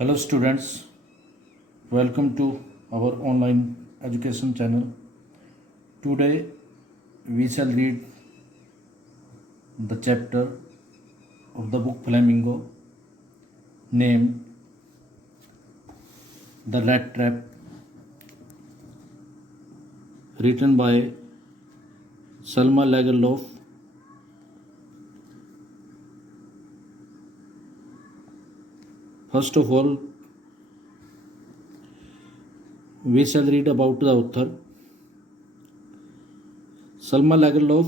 Hello students, welcome to our online education channel. Today we shall read the chapter of the book Flamingo named The Rat Trap, written by Selma Lagerlof. First of all, we shall read about the author. Selma Lagerlof,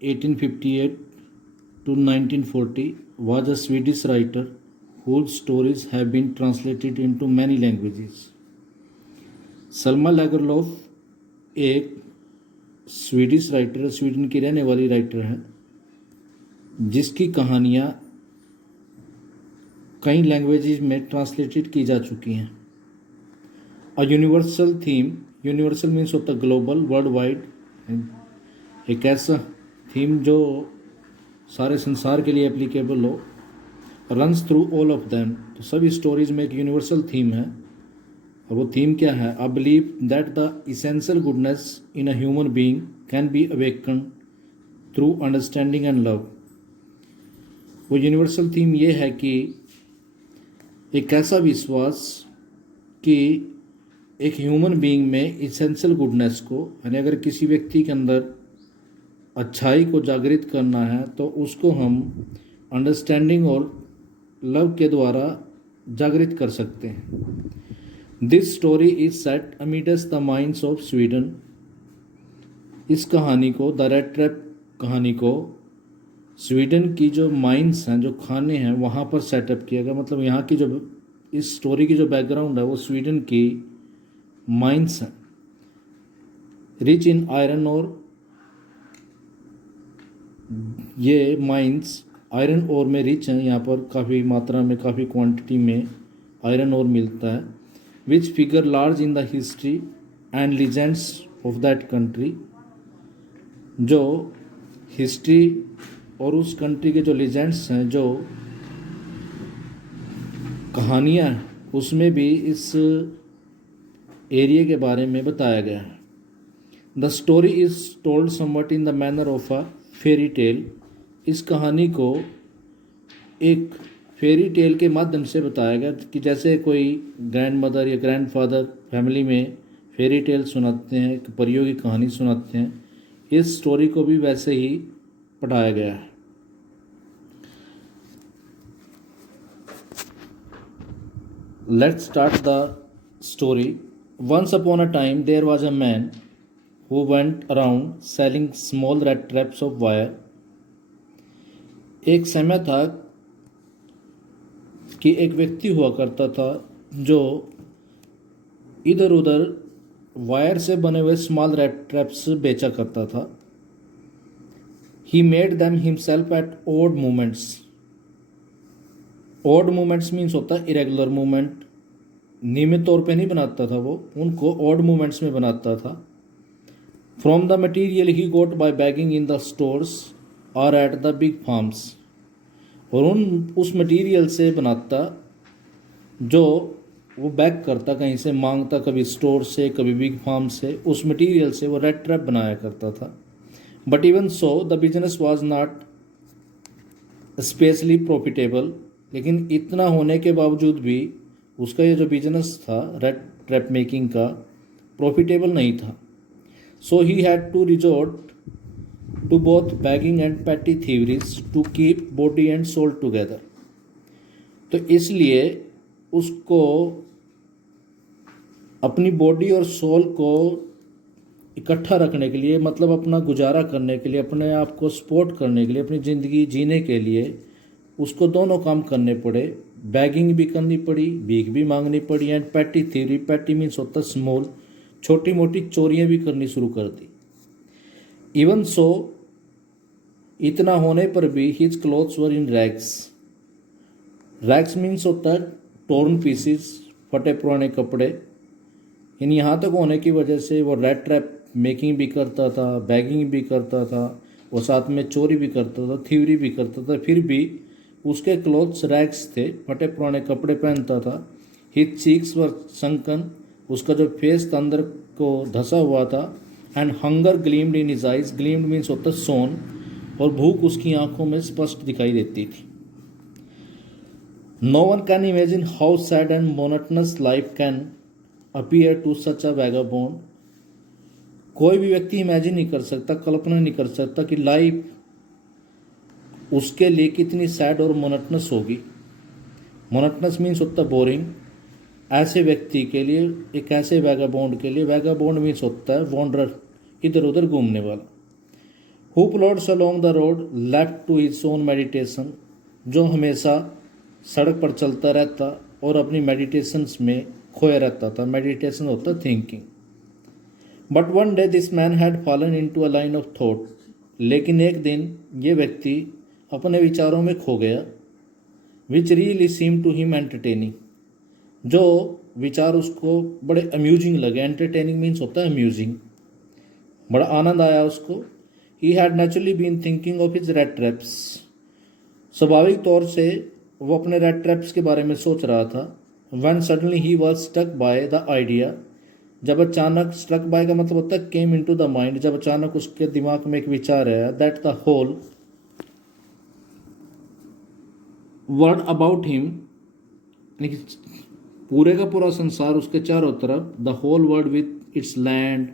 1858 to 1940, was a Swedish writer whose stories have been translated into many languages. Salma लागरलोफ एक Swedish writer, Sweden की रहने वाली writer है जिसकी कहानियाँ कई languages में translated की जा चुकी हैं. A universal theme, universal means होता ग्लोबल, वर्ल्ड वाइड, एक ऐसा थीम जो सारे संसार के लिए एप्लीकेबल हो, runs through all of them. तो सभी स्टोरीज में एक यूनिवर्सल थीम है और वो थीम क्या है? I believe that the essential goodness in a human being can be awaken through understanding and love. वो यूनिवर्सल थीम ये है कि एक ऐसा विश्वास कि एक ह्यूमन बीइंग में इसेंशियल गुडनेस को, यानी अगर किसी व्यक्ति के अंदर अच्छाई को जागृत करना है तो उसको हम अंडरस्टैंडिंग और लव के द्वारा जागृत कर सकते हैं. This story is set amidst the minds of Sweden. इस कहानी को, द रेड ट्रैप कहानी को, स्वीडन की जो माइंस हैं, जो खाने हैं, वहाँ पर सेटअप किया गया. मतलब यहाँ की जो इस स्टोरी की जो बैकग्राउंड है वो स्वीडन की माइंस हैं, रिच इन आयरन और ये माइंस आयरन ओर में रिच हैं. यहाँ पर काफ़ी मात्रा में, काफ़ी क्वांटिटी में आयरन ओर मिलता है. Which figure large in the history and legends of that country. जो हिस्ट्री और उस कंट्री के जो लीजेंड्स हैं, जो कहानियाँ हैं, उसमें भी इस एरिया के बारे में बताया गया है. The story is told somewhat in the manner of a fairy tale. इस कहानी को एक फेरी टेल के माध्यम से बताया गया कि जैसे कोई ग्रैंड मदर या ग्रैंड फादर फैमिली में फेरी टेल सुनाते हैं, एक परियों की कहानी सुनाते हैं, इस स्टोरी को भी वैसे ही पढ़ाया गया है. Let's start the story. Once upon a time, there was a man who went around selling small rat traps of wire. एक समय था कि एक व्यक्ति हुआ करता था जो इधर उधर वायर से बने हुए स्मॉल रैट ट्रैप्स बेचा करता था. He made them himself at odd moments. Odd movements means होता है इरेगुलर मूवमेंट. नियमित तौर पे नहीं बनाता था वो, उनको ऑड मूवमेंट्स में बनाता था. From the material he got by begging in the stores और एट द बिग फार्म्स. और उस मटीरियल से बनाता जो वो बैग करता, कहीं से मांगता, कभी स्टोर से, कभी बिग फार्म से. उस मटीरियल से वो रेड ट्रैप बनाया करता था. But even so the business was not specially profitable. लेकिन इतना होने के बावजूद भी उसका ये जो बिजनेस था रेड ट्रैप मेकिंग का, प्रॉफिटेबल नहीं था. So he had to resort to both begging and petty thieveries to keep body and soul together. तो इसलिए उसको अपनी बॉडी और सोल को इकट्ठा रखने के लिए, मतलब अपना गुजारा करने के लिए, अपने आप को सपोर्ट करने के लिए, अपनी ज़िंदगी जीने के लिए उसको दोनों काम करने पड़े. बैगिंग भी करनी पड़ी, भीख भी मांगनी पड़ी, and petty theory, petty means होता स्मॉल, छोटी मोटी चोरियां भी करनी शुरू कर दी. इवन सो, इतना होने पर भी हिज क्लोथ्स वर इन रैग्स. रैग्स मीन्स होता है टोर्न पीसेस, फटे पुराने कपड़े. इन यहाँ तक होने की वजह से वो रेड ट्रैप मेकिंग भी करता था, बैगिंग भी करता था, और साथ में चोरी भी करता था, थ्योरी भी करता था, फिर भी उसके क्लोथ्स रैग्स थे, फटे पुराने कपड़े पहनता था। हिज चीक्स वर संकन, उसका जो फेस था अंदर को धसा हुआ था। And hunger gleamed in his eyes, gleamed means होता सोन, और भूख उसकी आंखों में स्पष्ट दिखाई देती थी। No one can imagine how sad and monotonous life can appear to such a vagabond. कोई भी व्यक्ति इमेजिन नहीं कर सकता, कल्पना नहीं कर सकता कि लाइफ उसके लिए कितनी सैड और मोनोटनस होगी। मोनोटनस मीन्स होता बोरिंग। ऐसे व्यक्ति के लिए, एक ऐसे वैगाबॉन्ड के लिए, वैगाबॉन्ड मीन्स होता है वॉन्डरर, इधर उधर घूमने वाला। Who plods along the road left to his own meditation, जो हमेशा सड़क पर चलता रहता और अपनी मेडिटेशंस में खोया रहता था। मेडिटेशन होता thinking. But one day this man had fallen into a line of thought, लेकिन एक दिन ये व्यक्ति अपने विचारों में खो गया। Which really seem to him entertaining, जो विचार उसको बड़े अम्यूजिंग लगे। एंटरटेनिंग मीन्स होता है अम्यूजिंग, बड़ा आनंद आया उसको। He had naturally been thinking of his rat traps, स्वाभाविक तौर से वो अपने रेड ट्रैप्स के बारे में सोच रहा था। When suddenly he was stuck by the idea, जब अचानक, स्ट्रक बाय का मतलब होता है केम इनटू द माइंड, जब अचानक उसके दिमाग में एक विचार आया। That the whole world about him, पूरे का पूरा संसार उसके चारों तरफ, the whole world with its land,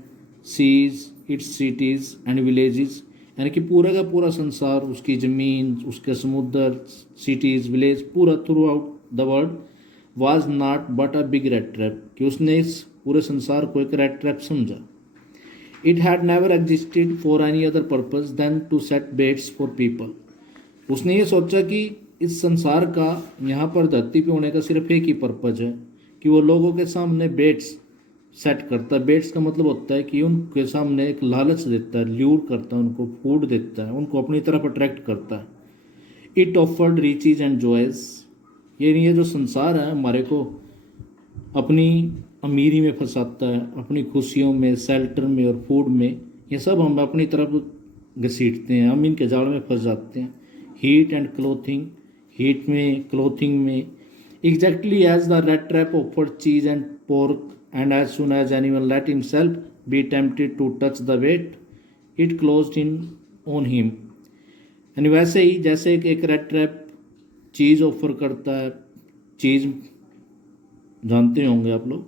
seas, its cities and villages, यानी कि पूरे का पूरा संसार, उसकी ज़मीन, उसके समुद्र, सिटीज़, विलेज, पूरा throughout the world was not but a big red trap, कि उसने इस पूरे संसार को एक रेड ट्रैप समझा। It had never existed for any other purpose than to set baits for people, उसने ये सोचा कि इस संसार का, यहाँ पर धरती पे होने का सिर्फ एक ही पर्पज है कि वो लोगों के सामने बेट्स सेट करता है। बेट्स का मतलब होता है कि उनके सामने एक लालच देता है, ल्यूर करता है, उनको फूड देता है, उनको अपनी तरफ अट्रैक्ट करता है। It offered reaches and joys, ये जो संसार है हमारे को अपनी अमीरी में फंसाता है, अपनी खुशियों में, शेल्टर में और फूड में, ये सब हम अपनी तरफ घसीटते हैं, हम इनके जाल में फंस जाते हैं। हीट एंड क्लोथिंग, हीट में, क्लोथिंग में, exactly as the rat trap offered cheese and pork, and as soon as anyone let himself be tempted to touch the bait it closed in on him. यानी वैसे ही जैसे एक red trap चीज़ offer करता है, चीज़ जानते होंगे आप लोग,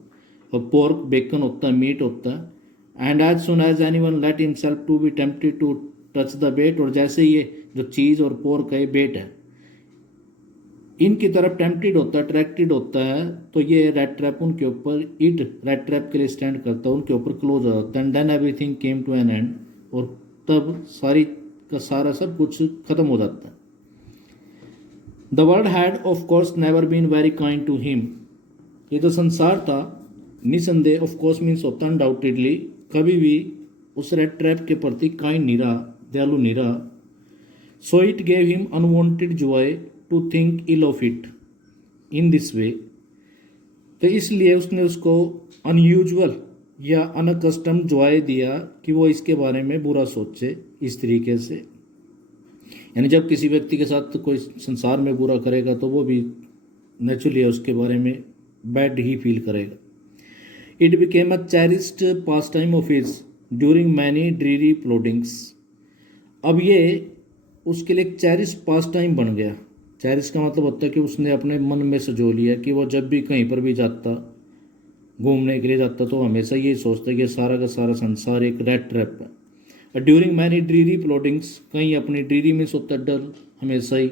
और पोर्क बेकन होता है, मीट होता है। And as soon as anyone let himself to be tempted to touch the bait, और जैसे ये जो चीज़ और पोर्क है, बेट है, इनकी तरफ टेम्प्टेड होता है, अट्रैक्टेड होता है, तो ये रेड ट्रैप उनके ऊपर, इट रेड ट्रैप के लिए स्टैंड करता है, उनके ऊपर क्लोज हो जाता है। And then everything came to an end, और तब सारी का सारा सब कुछ खत्म हो जाता है। The world had of course never been very kind to him, ये जो संसार था निसंदेह, ऑफ कोर्स मीन्स होता है अनडाउटेडली, कभी भी उस रेड ट्रैप के प्रति काइंड नहीं रहा, दयालु नहीं रहा। So it gave him unwanted joy to think ill of it in this way, तो इसलिए उसने उसको अनयूजुअल या अनकस्टम जॉय दिया कि वो इसके बारे में बुरा सोचे इस तरीके से। यानी जब किसी व्यक्ति के साथ कोई संसार में बुरा करेगा तो वो भी नेचुरली उसके बारे में बैड ही फील करेगा। It became a cherished pastime of his during many dreary ploddings, अब ये उसके लिए एक चेरिश पास टाइम बन गया। चेरिश का मतलब होता है कि उसने अपने मन में सजो लिया कि वो जब भी कहीं पर भी जाता, घूमने के लिए जाता, तो हमेशा ये सोचता है कि सारा का सारा संसार एक रेड ट्रैप है। ड्यूरिंग मैनी ड्रीरी प्लॉटिंग्स, कहीं अपनी ड्रीरी में सोता डर, हमेशा ही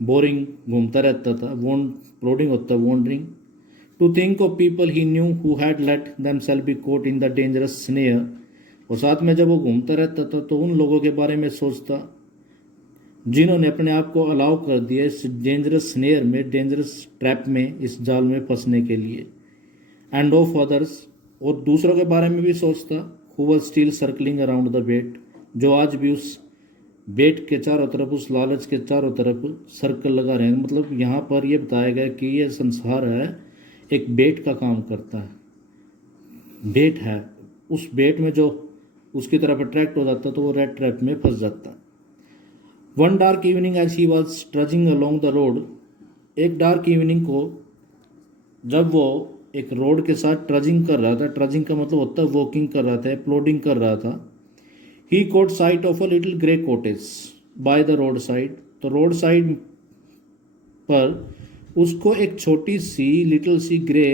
बोरिंग घूमता रहता था। प्लॉटिंग होता है wondering. To think of people he knew who had let themselves be caught in the dangerous snare, और साथ में जब वो घूमता रहता था तो उन लोगों के बारे में सोचता जिन्होंने अपने आप को अलाउ कर दिया इस डेंजरस स्नेयर में, डेंजरस ट्रैप में, इस जाल में फंसने के लिए। एंड ऑफ अदर्स, और दूसरों के बारे में भी सोचता, who was still circling around the bait, जो आज भी उस बेट के चारों तरफ, उस लालच के चारों तरफ सर्कल लगा रहे हैं। मतलब यहाँ पर यह बताया गया कि यह संसार है एक बेट का काम करता है, बेट है, उस बेट में जो उसकी तरफ अट्रैक्ट हो जाता तो वो रेड ट्रैप में फंस जाता। One dark evening as he was trudging along the road, एक डार्क इवनिंग को जब वो एक रोड के साथ ट्रजिंग कर रहा था, ट्रजिंग का मतलब होता है वॉकिंग कर रहा था, प्लोडिंग कर रहा था, he caught sight of a little grey cottage by the road side, तो रोड साइड पर उसको एक छोटी सी लिटिल सी ग्रे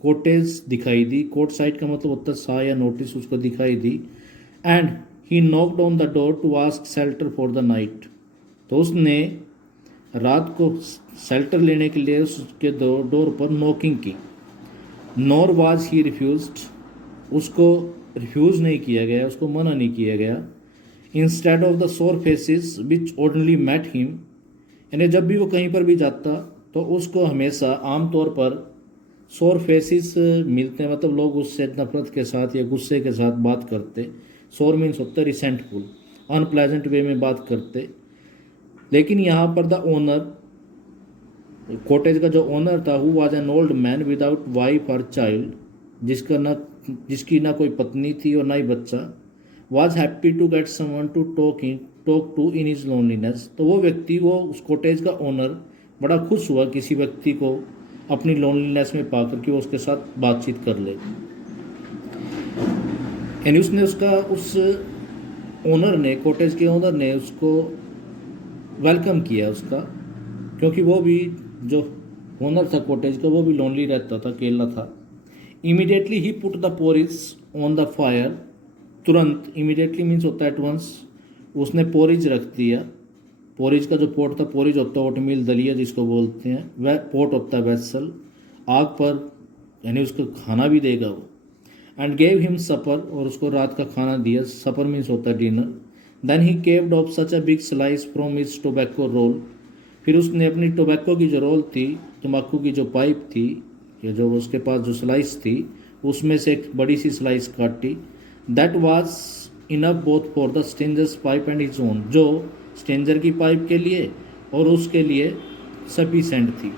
कॉटेज दिखाई दी। कोट साइड का मतलब होता है सा या नोटिस, उसको दिखाई दी। And he knocked on the door to ask shelter for the night, तो उसने रात को शेल्टर लेने के लिए उसके डोर पर नॉकिंग की। नॉर वाज ही रिफ्यूज्ड, उसको रिफ्यूज़ नहीं किया गया, उसको मना नहीं किया गया। इंस्टेड ऑफ द सोर फेसिस विच ऑर्डनली मेट हिम, यानी जब भी वो कहीं पर भी जाता तो उसको हमेशा आमतौर पर सोर फेसिस मिलते हैं, मतलब लोग उससे नफरत के साथ या गुस्से के साथ बात करते। सोर मीन्स होता है रिसेंटफुल, अनप्लेजेंट वे में बात करते। लेकिन यहाँ पर द ओनर, कॉटेज का जो ओनर था, who was an old man without wife और चाइल्ड, जिसकी ना कोई पत्नी थी और ना ही बच्चा, was happy to get someone to talk to in his loneliness, तो वो व्यक्ति, वो उस कॉटेज का ओनर बड़ा खुश हुआ किसी व्यक्ति को अपनी लोनलीनेस में पाकर कि वो उसके साथ बातचीत कर ले। यानी उसने उस ओनर ने, कॉटेज के ओनर ने उसको वेलकम किया उसका, क्योंकि वो भी जो ओनर था कॉटेज का वो भी लोनली रहता था, अकेला था। Immediately he put the porridge on the fire, तुरंत, इमीडिएटली मीन्स होता है एट वंस, उसने पोरिज रख दिया। पोरिज का जो पोट था, पोरिज होता है ओटमील दलिया जिसको बोलते हैं, वह पोट होता है वेसल, आग पर, यानी उसको खाना भी देगा वो। एंड गेव हिम सपर, और उसको रात का खाना दिया, सपर मीन्स होता है dinner. Then he carved off such a big slice from his tobacco roll, फिर उसने अपनी टोबैको की जो रोल थी, तम्बाकू की जो पाइप थी, या जो उसके पास जो स्लाइस थी, उसमें से एक बड़ी सी स्लाइस काटी। That was enough both for the strangers pipe and his own, जो स्ट्रेंजर की पाइप के लिए और उसके लिए सफिशेंट थी।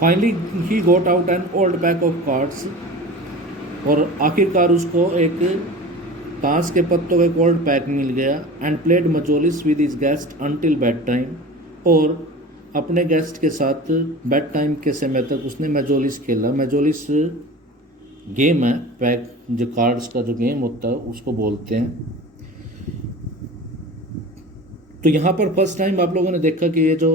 Finally he got out an old pack of cards, और आखिरकार उसको एक ताश के पत्तों का एक ओल्ड पैक मिल गया। And played Mjolis with his guest until bed time, और अपने गेस्ट के साथ बेड टाइम के समय तक उसने मेजोलिस खेला। मेजोलिस गेम है, पैक जो कार्ड्स का जो गेम होता है उसको बोलते हैं। तो यहाँ पर फर्स्ट टाइम आप लोगों ने देखा कि ये जो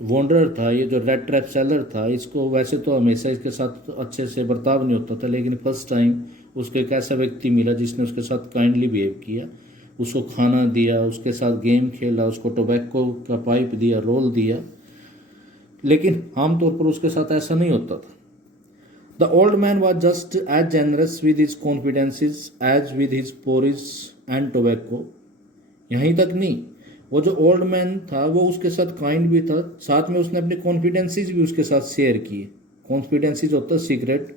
वॉन्डरर था, ये जो रेड ट्रैप सेलर था, इसको वैसे तो हमेशा इसके साथ अच्छे से बर्ताव नहीं होता था, लेकिन फर्स्ट टाइम उसको एक ऐसा व्यक्ति मिला जिसने उसके साथ काइंडली बिहेव किया, उसको खाना दिया, उसके साथ गेम खेला, उसको टोबैको का पाइप दिया, रोल दिया। लेकिन आमतौर पर उसके साथ ऐसा नहीं होता था। The old man was just as generous with his confidences as with his porridge and tobacco. यहीं तक नहीं, वो जो ओल्ड मैन था वो उसके साथ काइंड भी था, साथ में उसने अपने कॉन्फिडेंसेस भी उसके साथ शेयर किए। कॉन्फिडेंसेस होता है सीक्रेट,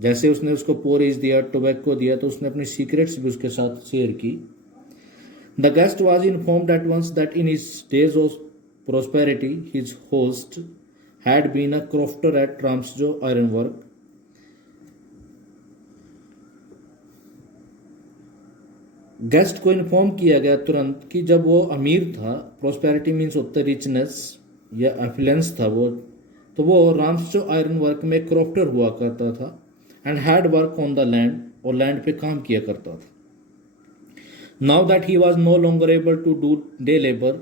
जैसे उसने उसको पोरिज दिया, टोबैको दिया, तो उसने अपनी सीक्रेट्स भी उसके साथ शेयर की। The guest was informed at once that in his days of prosperity his host had been a crofter at Ramsjo ironwork. Guest को इन्फॉर्म किया गया तुरंत कि जब वो अमीर था, प्रोस्पेरिटी मीन्स होता है रिचनेस या एफिलेंस था वो, तो वो राम्सजो आयरन वर्क में क्रॉफ्टर हुआ करता था। And had work on the land, और लैंड पे काम किया करता था। Now that he was no longer able to do day labour,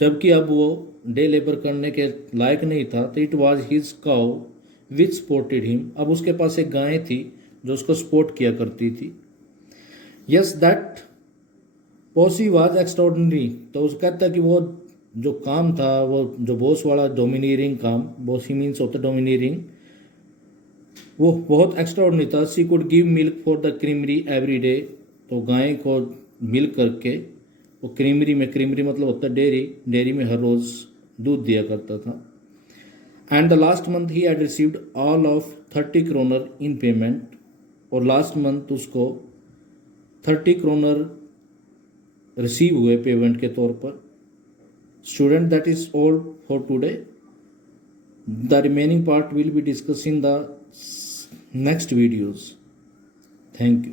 जबकि अब वो डे लेबर करने के लायक नहीं था, तो it was his cow which supported him, अब उसके पास एक गाय थी जो उसको सपोर्ट किया करती थी। Yes that posse was extraordinary, तो उसका कहता कि वो जो काम था, वो जो बॉस वाला डोमिनियरिंग काम, बॉसी मीन्स होता डोमिनियरिंग, वो बहुत एक्स्ट्रॉर्डनरी था। She could give milk for the creamery every day, तो गाय को मिल्क करके वो क्रीमरी में, क्रीमरी मतलब होता है डेयरी, डेयरी में हर रोज़ दूध दिया करता था। And the last month he had received all of 30 kroner in payment, और लास्ट मंथ उसको 30 क्रोनर रिसीव हुए पेमेंट के तौर पर। Student, that is all for today. The remaining part will be discuss in the next videos. Thank you.